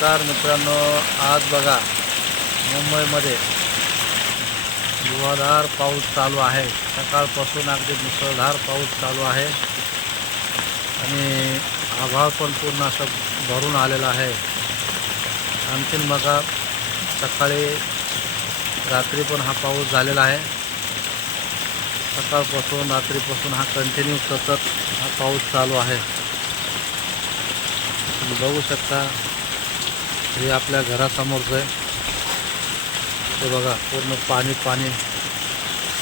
नमस्कार मित्रांनो आज बघा मुंबईमध्ये धुवाधार पाऊस चालू आहे. सकाळपासून अगदी मुसळधार पाऊस चालू आहे. आणि आभाळ पण पूर्ण असं भरून आलेलं आहे. आणखीन बघा सकाळी रात्री पण हा पाऊस झालेला आहे. सकाळपासून रात्रीपासून हा कंटिन्यू सतत हा पाऊस चालू आहे. तुम्ही बघू शकता हे आपल्या घरासमोरचं आहे. ते बघा पूर्ण पाणी पाणी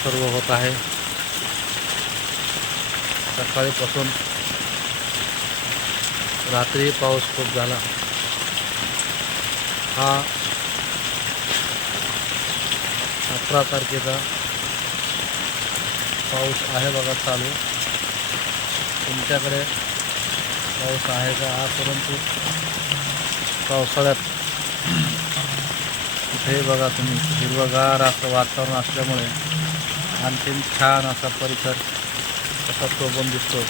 सर्व होत आहे. सकाळीपासून रात्री पाऊस खूप झाला. हा अठरा तारखेचा पाऊस आहे बघा चालू. तुमच्याकडे पाऊस आहे का? हा परंतु पावसाळ्यात. कुठेही बघा तुम्ही हिरवगार असं वातावरण असल्यामुळे आणखीन छान असा परिसर असा शोभून दिसतो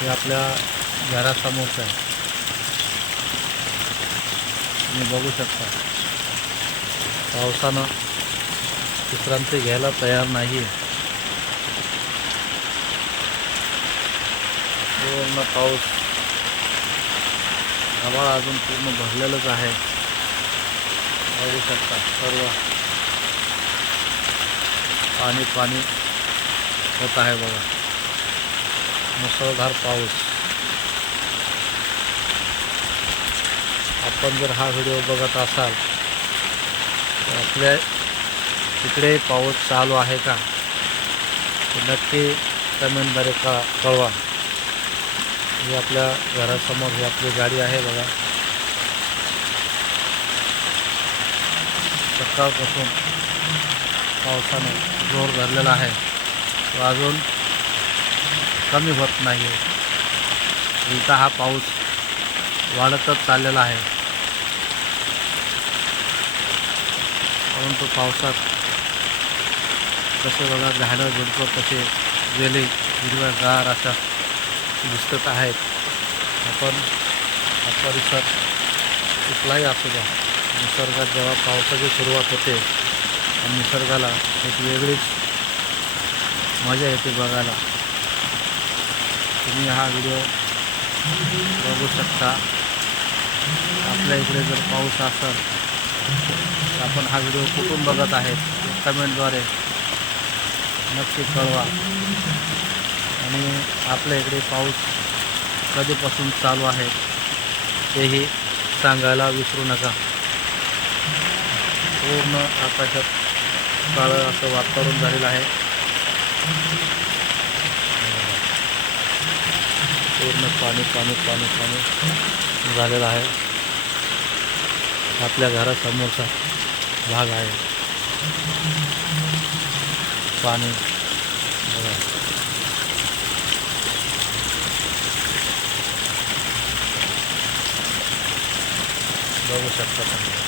हे आपल्या घरासमोरचं आहे. तुम्ही बघू शकता. पावसानं विश्रांती घ्यायला तयार नाही पूर्ण पाऊस आभाळ अजून पूर्ण भरलेलंच आहे. बघू शकता सर्व. पाणी पाणी होत आहे बघा. मुसळधार पाऊस. आपण जर हा व्हिडिओ बघत असाल तर आपल्या तिकडे पाऊस चालू आहे का? ते नक्की कमेंटद्वारे का कळवा. ही आपल्या घरासमोर ही आपली गाडी आहे बघा. सकाळपासून पावसाने जोर धरलेला आहे. तो अजून कमी होत नाही आहे. उलटा हा पाऊस वाढतच चाललेला आहे. परंतु पावसात कसे बघा झाडं झुडपं कसे गेले हिरव्यागार अशा दिसत आहेत. आपण हा परिसर कुठलाही असू द्या. निसर्गात जेव्हा पावसाची सुरुवात होते आणि निसर्गाला एक वेगळीच मजा येते बघायला. तुम्ही हा व्हिडिओ बघू शकता. आपल्या इकडे जर पाऊस असेल तर आपण हा व्हिडिओ कुठून बघत आहेत कमेंटद्वारे नक्की कळवा. आणि आपल्या इकडे पाऊस कधीपासून चालू आहे तेही सांगायला विसरू नका. पूर्ण आकाशात काळं असं वातावरण झालेलं आहे. पूर्ण पाणी पाणी पाणी पाणी झालेलं आहे. आपल्या घरासमोरचा भाग आहे. पाणी. बघू शकता तुम्ही.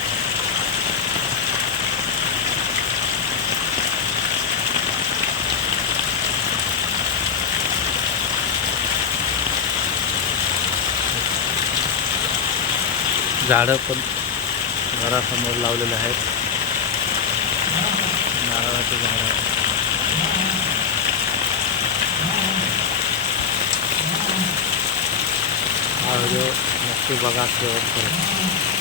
झाडं पण घरासमोर लावलेले आहेत. नारळाचे झाडं. हा व्हिडिओ नक्की बघा शेवट करू